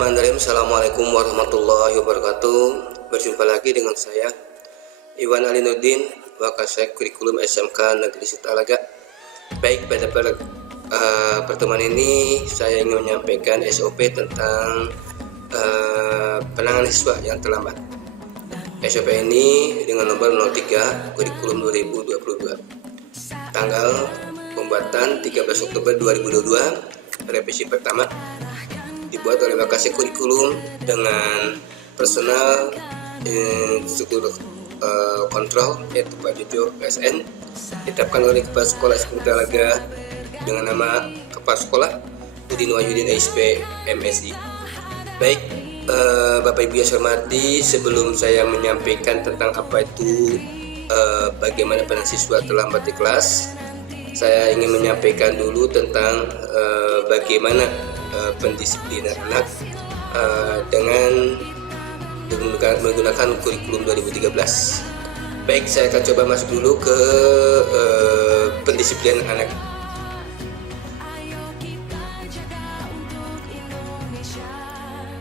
Bismillahirrahmanirrahim. Assalamualaikum warahmatullahi wabarakatuh. Berjumpa lagi dengan saya Iwan Alinuddin, Wakasek Kurikulum SMK Negeri Sitalaga. Baik, pada pertemuan ini saya ingin menyampaikan SOP tentang penanganan siswa yang terlambat. SOP ini dengan nomor 03 Kurikulum 2022. Tanggal pembuatan 13 Oktober 2022. Revisi pertama dibuat oleh Wakasek Kurikulum dengan personal struktur kontrol yaitu Pak Jojo SN, ditetapkan oleh Kepala Sekolah SMK Sitalaga dengan nama Kepala Sekolah Udin Wahyudin SP MSI. Baik, Bapak Ibu yang saya hormati, sebelum saya menyampaikan tentang apa itu bagaimana penanganan siswa terlambat di kelas, saya ingin menyampaikan dulu tentang bagaimana pendisiplinan anak dengan menggunakan kurikulum 2013. Baik, saya akan coba masuk dulu ke pendisiplinan anak.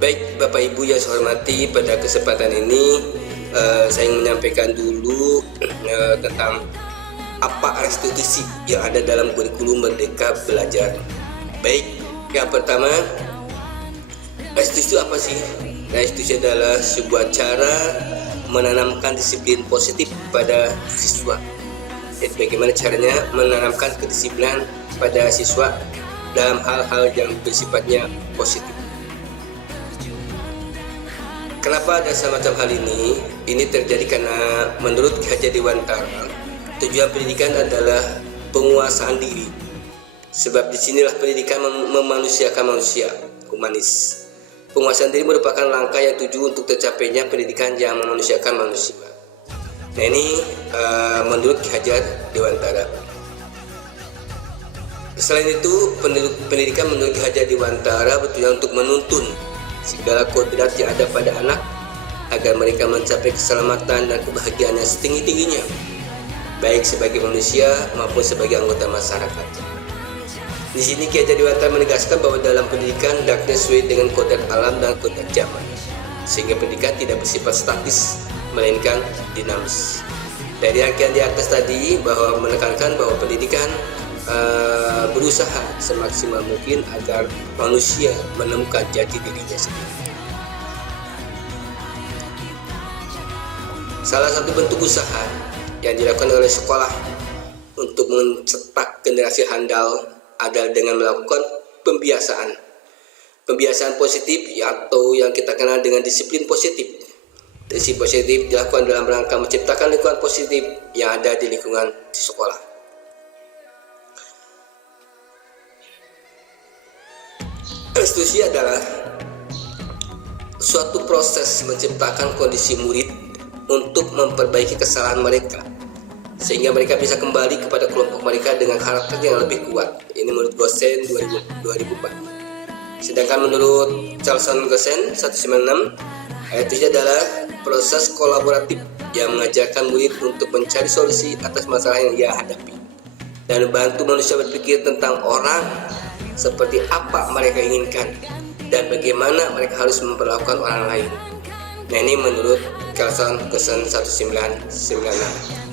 Baik, Bapak Ibu yang saya hormati, pada kesempatan ini saya ingin menyampaikan dulu tentang apa restitusi yang ada dalam kurikulum Merdeka Belajar. Baik, yang pertama, restitusi apa sih? Restitusi adalah sebuah cara menanamkan disiplin positif pada siswa. Jadi bagaimana caranya menanamkan kedisiplinan pada siswa dalam hal-hal yang bersifatnya positif. Kenapa ada semacam hal ini? Ini terjadi karena menurut Ki Hajar Dewantara, tujuan pendidikan adalah penguasaan diri. Sebab disinilah pendidikan memanusiakan manusia, humanis. Penguasaan diri merupakan langkah yang tuju untuk tercapainya pendidikan yang memanusiakan manusia. Nah, ini menurut Ki Hajar Dewantara. Selain itu, pendidikan menurut Ki Hajar Dewantara bertujuan untuk menuntun segala kodrat yang ada pada anak agar mereka mencapai keselamatan dan kebahagiaan yang setinggi-tingginya, baik sebagai manusia maupun sebagai anggota masyarakat. Di sini Ki Hajar Dewantara menegaskan bahwa dalam pendidikan hendaknya sesuai dengan kodrat alam dan kodrat zaman, sehingga pendidikan tidak bersifat statis melainkan dinamis. Dari rangkaian di atas tadi bahwa menekankan bahwa pendidikan berusaha semaksimal mungkin agar manusia menemukan jati dirinya sendiri. Salah satu bentuk usaha yang dilakukan oleh sekolah untuk mencetak generasi handal adalah dengan melakukan pembiasaan positif atau yang kita kenal dengan disiplin positif. Disiplin positif dilakukan dalam rangka menciptakan lingkungan positif yang ada di lingkungan di sekolah. Restitusi adalah suatu proses menciptakan kondisi murid untuk memperbaiki kesalahan mereka, sehingga mereka bisa kembali kepada kelompok mereka dengan karakter yang lebih kuat. Ini menurut Gosen 2004. Sedangkan menurut Charlson Gosen 196, itu adalah proses kolaboratif yang mengajarkan murid untuk mencari solusi atas masalah yang ia hadapi dan membantu manusia berpikir tentang orang seperti apa mereka inginkan dan bagaimana mereka harus memperlakukan orang lain. Nah, ini menurut Charlson Gosen 1996.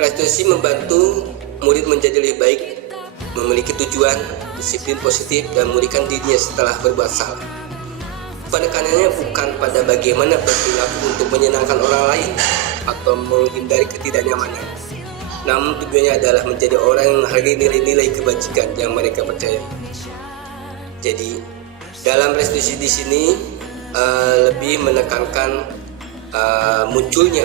Restitusi membantu murid menjadi lebih baik, memiliki tujuan, disiplin positif, dan memulihkan dirinya setelah berbuat salah. Penekanannya bukan pada bagaimana berperilaku untuk menyenangkan orang lain atau menghindari ketidaknyamanan, namun tujuannya adalah menjadi orang yang menghargai nilai-nilai kebajikan yang mereka percaya. Jadi, dalam restitusi di sini lebih menekankan munculnya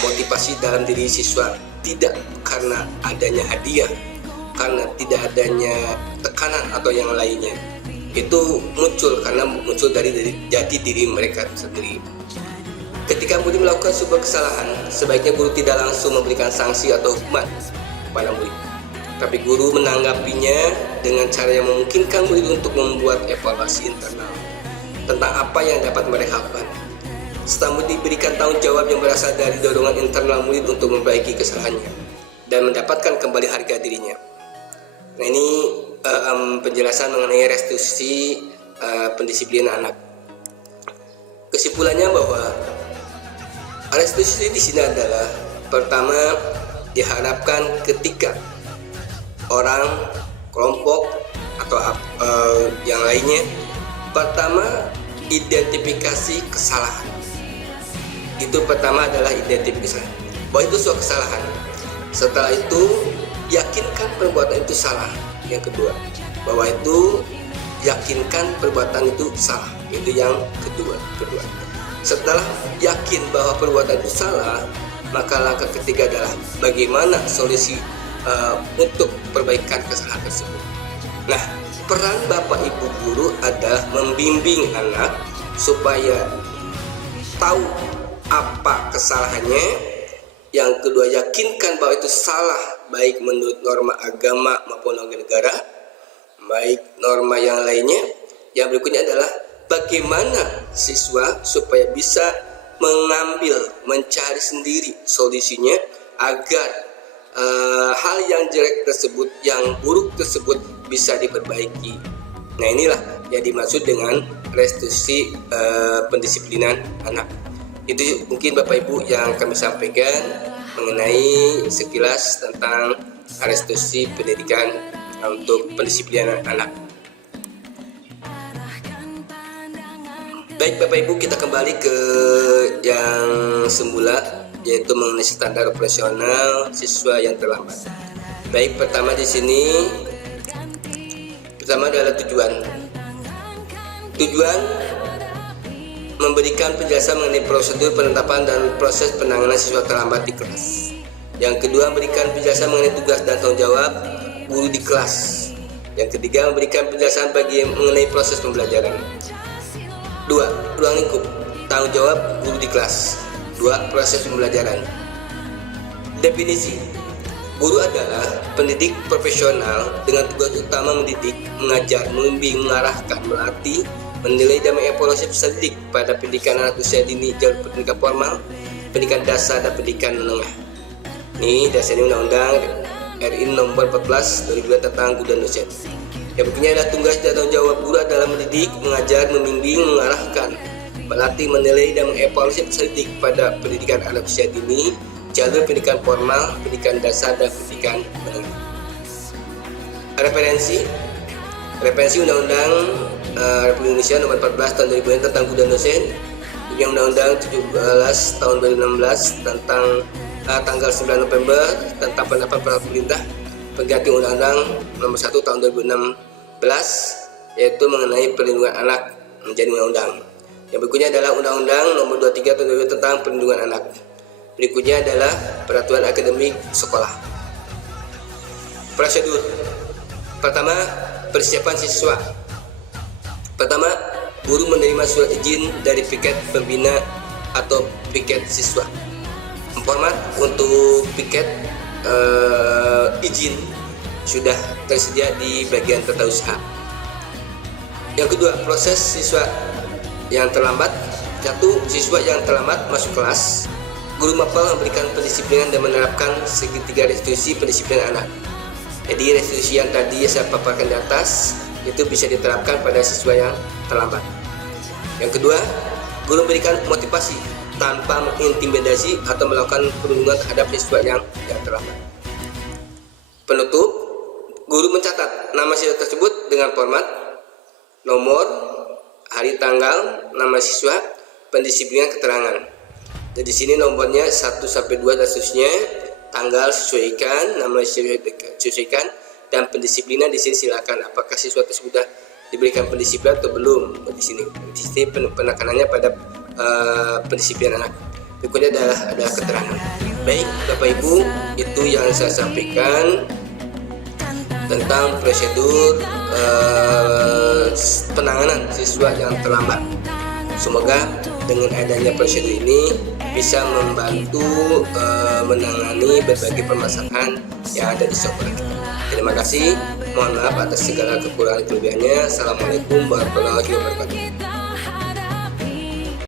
motivasi dalam diri siswa, tidak karena adanya hadiah, karena tidak adanya tekanan atau yang lainnya. Itu muncul karena muncul dari jati diri mereka sendiri. Ketika murid melakukan sebuah kesalahan, sebaiknya guru tidak langsung memberikan sanksi atau hukuman kepada murid, tapi guru menanggapinya dengan cara yang memungkinkan murid untuk membuat evaluasi internal tentang apa yang dapat mereka lakukan. Setelah murid diberikan tanggung jawab yang berasal dari dorongan internal murid untuk memperbaiki kesalahannya, dan mendapatkan kembali harga dirinya. Nah, ini penjelasan mengenai restitusi pendisiplinan anak. Kesimpulannya bahwa restitusi di sini adalah pertama, diharapkan ketika orang, kelompok atau yang lainnya, pertama identifikasi kesalahan. Itu pertama adalah identifikasi bahwa itu suatu kesalahan. Setelah itu yakinkan perbuatan itu salah. Yang kedua, bahwa itu yakinkan perbuatan itu salah. Itu yang kedua. Setelah yakin bahwa perbuatan itu salah, maka langkah ketiga adalah bagaimana solusi untuk perbaikan kesalahan tersebut. Nah, peran Bapak Ibu guru adalah membimbing anak supaya tahu apa kesalahannya. Yang kedua, yakinkan bahwa itu salah, baik menurut norma agama maupun norma negara, baik norma yang lainnya. Yang berikutnya adalah bagaimana siswa supaya bisa mencari sendiri solusinya agar hal yang jelek tersebut, yang buruk tersebut bisa diperbaiki. Nah, inilah yang dimaksud dengan restitusi pendisiplinan anak. Itu mungkin Bapak Ibu yang kami sampaikan mengenai sekilas tentang restitusi pendidikan untuk pendisiplinan anak. Baik Bapak Ibu, kita kembali ke yang semula, yaitu mengenai standar operasional siswa yang terlambat. Baik, pertama di sini pertama adalah tujuan memberikan penjelasan mengenai prosedur penetapan dan proses penanganan siswa terlambat di kelas. Yang kedua, memberikan penjelasan mengenai tugas dan tanggung jawab guru di kelas. Yang ketiga, memberikan penjelasan mengenai proses pembelajaran. 2. Ruang lingkup tanggung jawab guru di kelas. 2. Proses pembelajaran. Definisi: guru adalah pendidik profesional dengan tugas utama mendidik, mengajar, membimbing, mengarahkan, melatih, menilai dan mengevaluasi peserta didik pada pendidikan anak usia dini, jalur pendidikan formal, pendidikan dasar dan pendidikan menengah. Ini dasarnya Undang-Undang RI Nomor 14 2002 tentang guru dan dosen. Yang berikutnya adalah tugas dan tanggung jawab guru adalah mendidik, mengajar, membimbing, mengarahkan, melatih, menilai dan mengevaluasi peserta didik pada pendidikan anak usia dini, jalur pendidikan formal, pendidikan dasar dan pendidikan menengah. Referensi Undang-Undang Republik Indonesia Nomor 14 Tahun 2000 tentang guru dan dosen, yang Undang-Undang 17 Tahun 2016 tentang tanggal 9 November tentang penetapan peraturan pemerintah pengganti Undang-Undang Nomor 1 Tahun 2016 yaitu mengenai perlindungan anak menjadi undang-undang. Yang berikutnya adalah Undang-Undang Nomor 23 Tahun 2000 tentang perlindungan anak. Berikutnya adalah peraturan akademik sekolah. Prosedur pertama, persiapan siswa. Pertama, guru menerima surat izin dari piket pembina atau piket siswa. Format untuk piket izin sudah tersedia di bagian tata usaha. Yang kedua, proses siswa yang terlambat. 1. Siswa yang terlambat masuk kelas. Guru mapel memberikan pendisiplinan dan menerapkan segitiga restitusi pendisiplinan anak. Jadi restitusi yang tadi saya paparkan di atas itu bisa diterapkan pada siswa yang terlambat. Yang kedua, guru memberikan motivasi tanpa mengintimidasi atau melakukan perundungan terhadap siswa yang terlambat. Penutup, guru mencatat nama siswa tersebut dengan format, nomor, hari tanggal, nama siswa, pendisiplinan, keterangan. Jadi di sini nomornya 1 sampai 2 dan seterusnya, tanggal sesuaikan, nama siswa sesuaikan, dan pendisiplinan di sini silakan apakah siswa tersebut sudah diberikan pendisiplinan atau belum. Di sini penekanannya pada pendisiplinan anak. Berikutnya adalah keterangan. Baik Bapak Ibu, itu yang saya sampaikan tentang prosedur penanganan siswa yang terlambat. Semoga dengan adanya prosedur ini bisa membantu menangani berbagai permasalahan yang ada di sekolah kita. Terima kasih, mohon maaf atas segala kekurangan kelebihannya. Assalamualaikum warahmatullahi wabarakatuh.